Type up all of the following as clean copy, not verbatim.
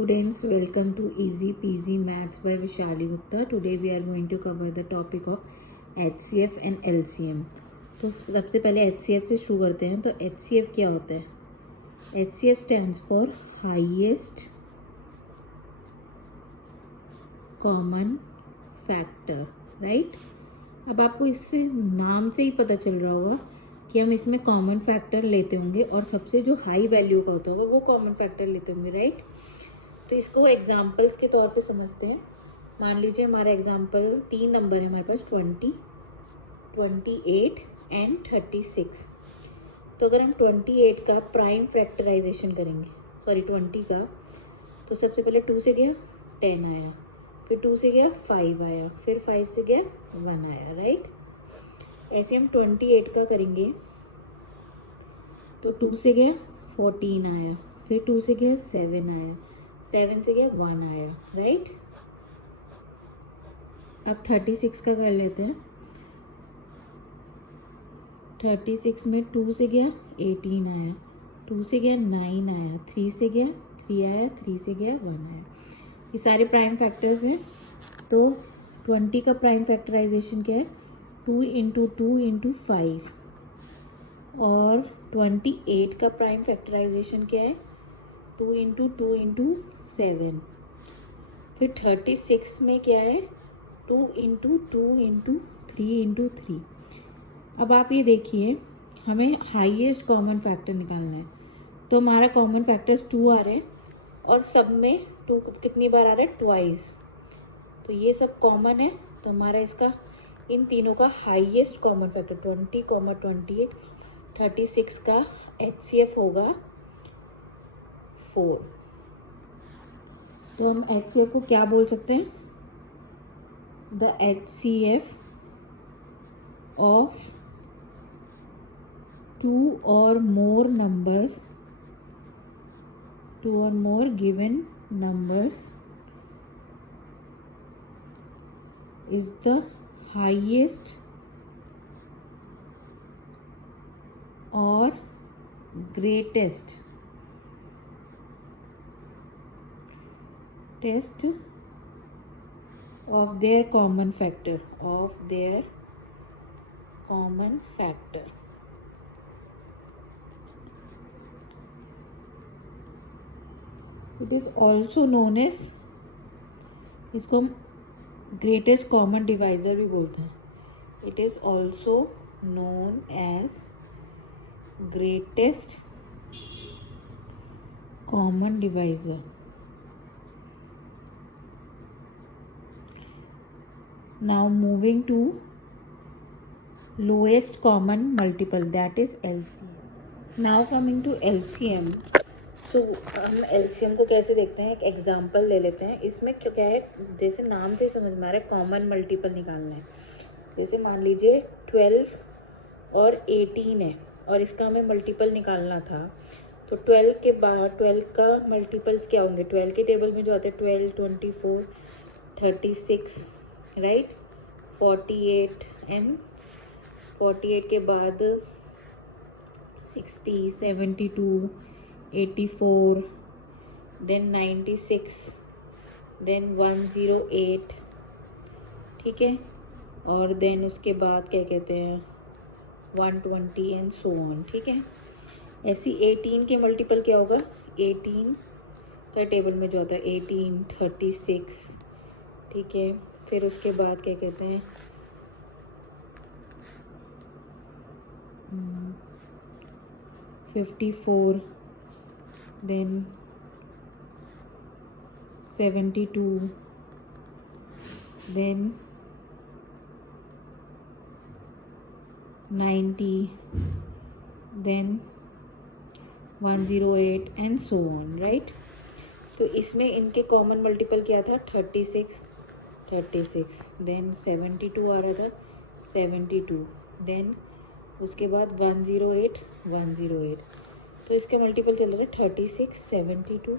Students, welcome to Easy Peasy Maths by Vishali Gupta. Today we are going to cover the topic of HCF and LCM. तो सबसे पहले HCF से शुरू करते हैं. तो HCF क्या होता है? HCF stands for Highest Common Factor, right? अब आपको इससे नाम से ही पता चल रहा होगा कि हम इसमें कॉमन फैक्टर लेते होंगे और सबसे जो हाई वैल्यू का होता होगा वो कॉमन फैक्टर लेते होंगे, राइट? तो इसको एग्जाम्पल्स के तौर पे समझते हैं. मान लीजिए हमारा एग्जाम्पल 3 नंबर है हमारे पास 20, 28 एंड 36. तो अगर हम 28 का प्राइम फैक्टराइजेशन करेंगे, सॉरी 20 का, तो सबसे पहले 2 से गया 10 आया, फिर 2 से गया 5 आया, फिर 5 से गया 1 आया, राइट? ऐसे हम 28 का करेंगे तो 2 से गया 14 आया, फिर 2 से गया 7 आया, 7 से गया 1 आया, राइट? अब 36 का कर लेते हैं. 36 में 2 से गया 18 आया, 2 से गया 9 आया, 3 से गया 3 आया, 3 से गया 1 आया. ये सारे प्राइम फैक्टर्स हैं. तो 20 का प्राइम फैक्टराइजेशन क्या है? 2 इंटू 2 इंटू 5. और 28 का प्राइम फैक्टराइजेशन क्या है? 2 इंटू 2 इंटू 7. फिर 36 में क्या है? 2 इंटू 2 इंटू 3 इंटू 3. अब आप ये देखिए, हमें हाईएस्ट कॉमन फैक्टर निकालना है. तो हमारा कॉमन फैक्टर्स 2 आ रहे हैं और सब में 2 कितनी बार आ रहा है? ट्वाइस. तो ये सब कॉमन है. तो हमारा इसका इन तीनों का हाईएस्ट कॉमन फैक्टर 20, 28, 36 का HCF होगा 4. तो हम HCF को क्या बोल सकते हैं? The HCF of 2 or more numbers, 2 or more given numbers is the highest or greatest test of their common factor, It is also known as, इसको हम ग्रेटेस्ट कॉमन डिवाइजर भी बोलते हैं. It is also known as greatest common divisor. Now moving to lowest common multiple, that is LCM. Now coming to LCM. So हम LCM को कैसे देखते हैं? एक एग्जाम्पल ले लेते हैं. इसमें क्या है, जैसे नाम से समझ में आ रहा है कॉमन मल्टीपल निकालना है. जैसे मान लीजिए 12 और 18 है और इसका हमें मल्टीपल निकालना था. तो 12 के बाद 12 का मल्टीपल्स क्या होंगे? 12 के टेबल में जो आते हैं 12, 24, 36, राइट? 48 एंड 48 के बाद 60, 72, 84, देन 96, देन 108, ठीक है? और देन उसके बाद क्या कहते हैं 120 एंड सो ऑन, ठीक है? ऐसी 18 के मल्टीपल क्या होगा? 18 का टेबल में जो आता है 18, 36, ठीक है? फिर उसके बाद क्या कहते हैं 54, then 72, then 90, then 108 and so on, right? तो इसमें इनके कॉमन मल्टीपल क्या था? 36, देन 72 आ रहा था, 72, देन उसके बाद 108. तो इसके मल्टीपल चल रहा है 36, 72,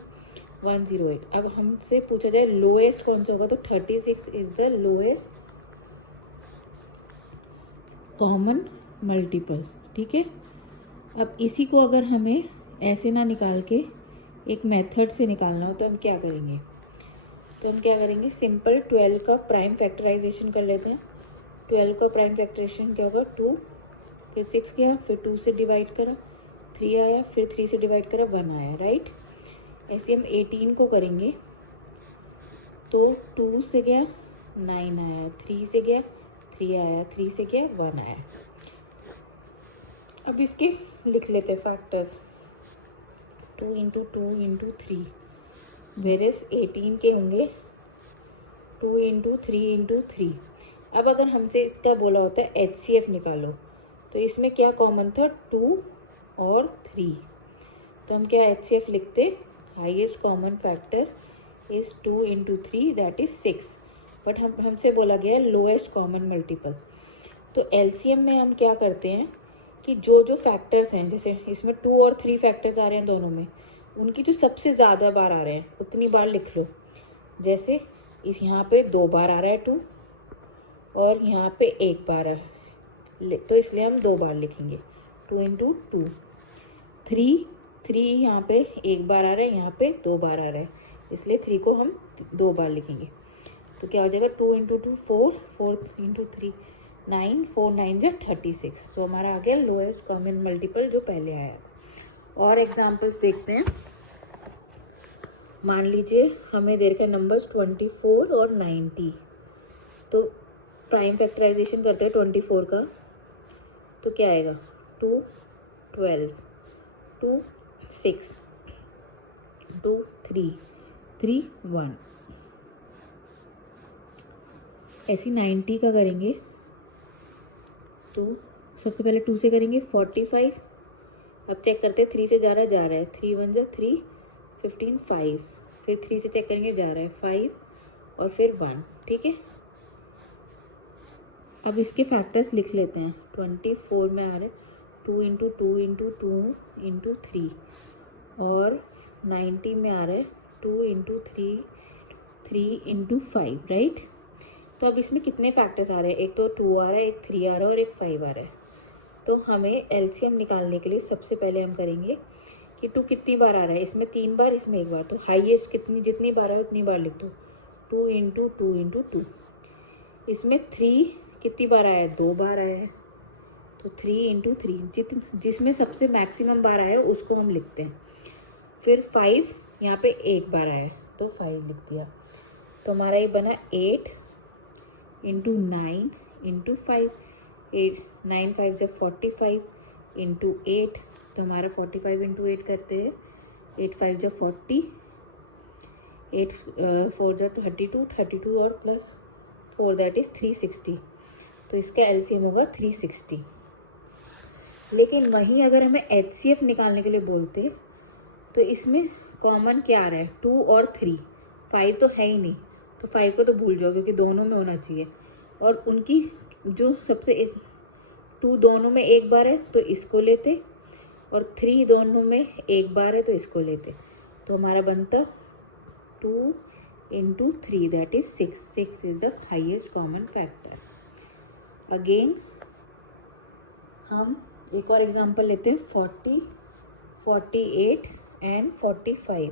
108. अब हमसे पूछा जाए लोएस्ट कौन सा होगा, तो 36 is the lowest common multiple, ठीक है? अब इसी को अगर हमें ऐसे ना निकाल के एक मेथड से निकालना हो तो हम क्या करेंगे, सिंपल 12 का प्राइम फैक्टराइजेशन कर लेते हैं। 12 का प्राइम फैक्टराइजेशन क्या होगा, 2, फिर 6 गया, फिर 2 से डिवाइड करा 3 आया, फिर 3 से डिवाइड करा 1 आया, राइट। ऐसे हम 18 को करेंगे तो 2 से गया 9 आया, 3 से गया 3 आया, 3 से गया 1 आया। अब इसके लिख लेते हैं फैक्टर्स, 2 इंटू 2 इंटू 3, वेरियस 18 के होंगे 2 इंटू 3 इंटू 3। अब अगर हमसे इसका बोला होता है HCF निकालो, तो इसमें क्या कॉमन था, 2 और 3, तो हम क्या HCF लिखते, highest common factor is 2 into 3 that is 6, but हमसे बोला गया है लोएस्ट कॉमन मल्टीपल। तो LCM में हम क्या करते हैं कि जो जो फैक्टर्स हैं, जैसे इसमें 2 और 3 फैक्टर्स आ रहे हैं दोनों में, उनकी जो सबसे ज़्यादा बार आ रहे हैं उतनी बार लिख लो। जैसे इस यहाँ पे 2 बार आ रहा है 2 और यहाँ पे 1 बार है, तो इसलिए हम 2 बार लिखेंगे, 2 इंटू 2। 3 यहाँ पे 1 बार आ रहा है, यहाँ पे 2 बार आ रहा है, इसलिए 3 को हम 2 बार लिखेंगे। तो क्या हो जाएगा, 2 इंटू 2 4, 4 इंटू 3 9, 4 9 जा 36। तो हमारा आ गया लोएस्ट कॉमन मल्टीपल जो पहले आया। और एग्जाम्पल्स देखते हैं। मान लीजिए हमें दे रखा है नंबर्स 24 और 90, तो प्राइम फैक्टराइजेशन करते हैं 24 का, तो क्या आएगा, 2 12, 2 6, 2 3 3 1। ऐसी 90 का करेंगे तो सबसे पहले 2 से करेंगे 45। अब चेक करते हैं 3 से जा रहा है 3 1 जा 3 15 5, फिर 3 से चेक करेंगे जा रहा है 5 और फिर 1, ठीक है। अब इसके फैक्टर्स लिख लेते हैं। 24 में आ रहा है 2 इंटू 2 इंटू 2 इंटू 3, और 90 में आ रहा है 2 इंटू 3 इंटू 5, राइट। तो अब इसमें कितने फैक्टर्स आ रहे हैं, एक तो 2 आ रहा है, एक 3 आ रहा है और एक 5 आ रहा है। तो हमें LCM निकालने के लिए सबसे पहले हम करेंगे कि 2 कितनी बार आ रहा है, इसमें 3 बार, इसमें 1 बार, तो हाईएस्ट जितनी बार है उतनी बार लिख दो, 2 इंटू 2 इंटू 2। इसमें 3 कितनी बार आया है, 2 बार आया है, तो 3 इंटू 3, जिसमें सबसे मैक्सिमम बार आया है उसको हम लिखते हैं। फिर 5 यहाँ पे 1 बार आया है तो 5 लिख दिया। तो हमारा ये बना 8 इंटू 9 इंटू 5, 8 9 5 जब 45 इंटू 8, तो हमारा 45 इंटू 8 करते हैं, 8 5 जब 40, 8 4 जब 32, 32 और प्लस 4 दैट इज 360। तो इसका LCM होगा 360। लेकिन वहीं अगर हमें HCF निकालने के लिए बोलते तो इसमें कॉमन क्या आ रहा है, 2 और 3, 5 तो है ही नहीं, तो 5 को तो भूल जाओ क्योंकि दोनों में होना चाहिए। और उनकी जो सबसे 2 दोनों में 1 बार है तो इसको लेते, और 3 दोनों में 1 बार है तो इसको लेते। तो हमारा बनता 2 into 3 that is 6, 6 is the highest common factor. Again हम एक और एग्जांपल लेते हैं, 40, 48 एंड 45।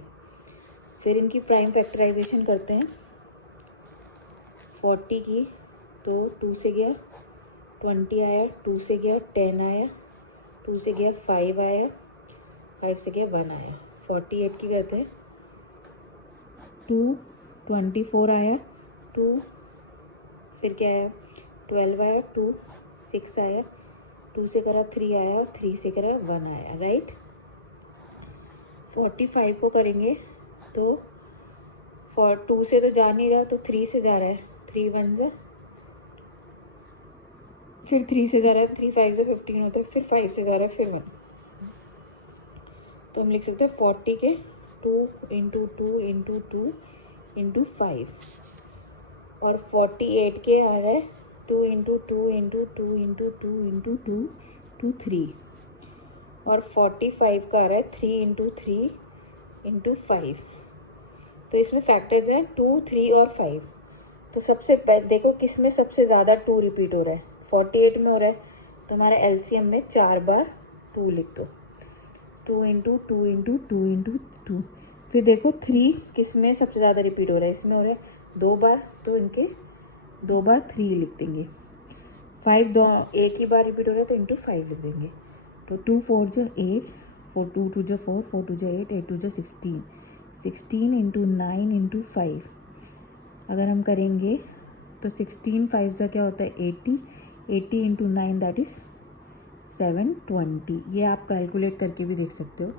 फिर इनकी प्राइम फैक्टराइजेशन करते हैं। 40 की तो 2 से गया 20 आया, 2 से गया 10 आया, 2 से गया 5 आया, 5 से गया 1 आया। 48 की करते हैं, 2 24 आया, 2 फिर क्या आया 12 आया, 2 6 आया, 2 से करा 3 आया, 3 से करा 1 आया, राइट। 45 को करेंगे तो 2 से तो जा नहीं रहा तो 3 से जा रहा है, 3 1 से, फिर 3 से जा रहा है, 3 5 से 15 होता है, फिर 5 से जा रहा है, फिर 1। तो हम लिख सकते हैं 40 के 2 इंटू 2 इंटू 2 इंटू 5, और 48 के आ रहा है 2 into 2 into 2 into 2 into 2 to 3, और 45 का आ रहा है 3 इंटू 3 इंटू 5। तो इसमें फैक्टर्स हैं 2 3 और 5। तो सबसे देखो किस में सबसे ज़्यादा 2 रिपीट हो रहा है, 48 में हो रहा है, तो हमारा LCM में 4 बार 2 लिख दो, 2 इंटू 2 इंटू 2 इंटू 2, फिर देखो 3 किस में सबसे ज़्यादा रिपीट हो रहा है, इसमें हो रहा है 2 बार, तो इनके 2 बार 3 लिख देंगे। 5 दो एक ही बार रिपीट हो रहा है तो इंटू 5 लिख देंगे। तो 2 4 जो 8, 4 2 2 जो 4, 4 2 जो 8, 8 2 जो 16, 16 इंटू 9 इंटू 5 अगर हम करेंगे तो 16 5 का क्या होता है 80, 80 इंटू 9 दैट इज़ 720। ये आप कैलकुलेट करके भी देख सकते हो।